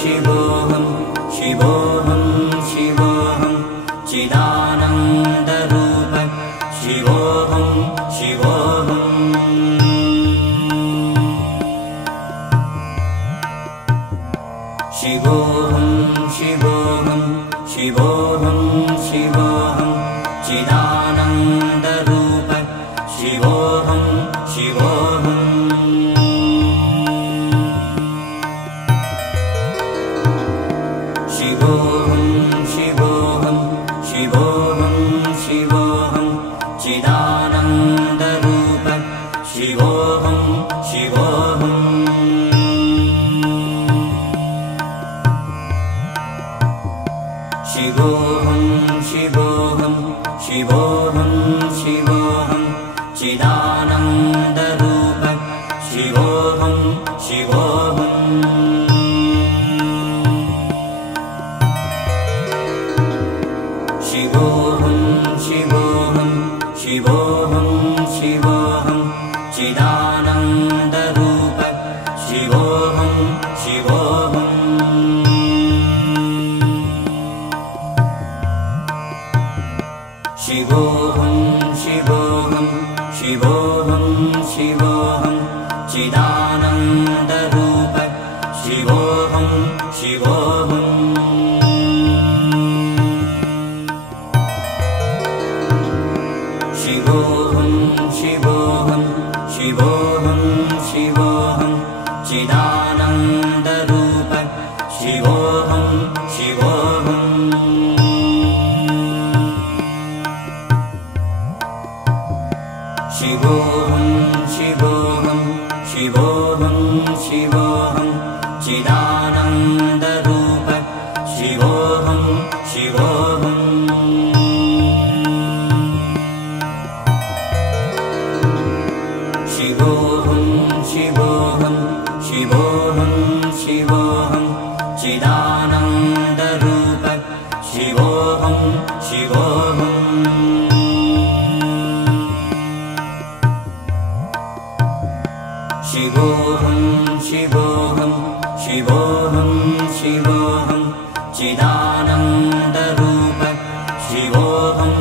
शिवोऽहं शिवोऽहं शिवोऽहं चिदानन्दरूप शिवोऽहं शिवोऽहं शिवोऽहं शिवोऽहं शिवोऽहं शिवोऽहं चिदानन्दरूप शिवोऽहं शिवोऽहं शिवोऽहं शिवोऽहं शिवोऽहं शिवोऽहं चिदानन्दरूप शिवोऽहं शिवोऽहं शिवोऽहं शिवोऽहं शिवोऽहं शिवोऽहं चिदानन्दरूप शिवोऽहं शिवोऽहं शिवोऽहं शिवोऽहं शिवोऽहं शिवोऽहं चिदानन्दरूप शिवोऽहं शिवोऽहं शिवोऽहं शिवोऽहं शिवोऽहं शिवोऽहं चिदानन्दरूप शिवोऽहं शिवोऽहं शिवोऽहं शिवोऽहं शिवोऽहं शिवोऽहं चिदानन्दरूप शिवोऽहं शिवोऽहं शिवोऽहं शिवोऽहं शिवोऽहं शिवोऽहं चिदानन्दरूप शिवोऽहं शिवोऽहं शिवोऽहं शिवोऽहं शिवोऽहं शिवोऽहं चिदानन्दरूप शिवोऽहं शिवोऽहं शिवोऽहं शिवोऽहं शिवोऽहं शिवोऽहं चिदानन्दरूप शिवोऽहं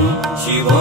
शिवोऽहं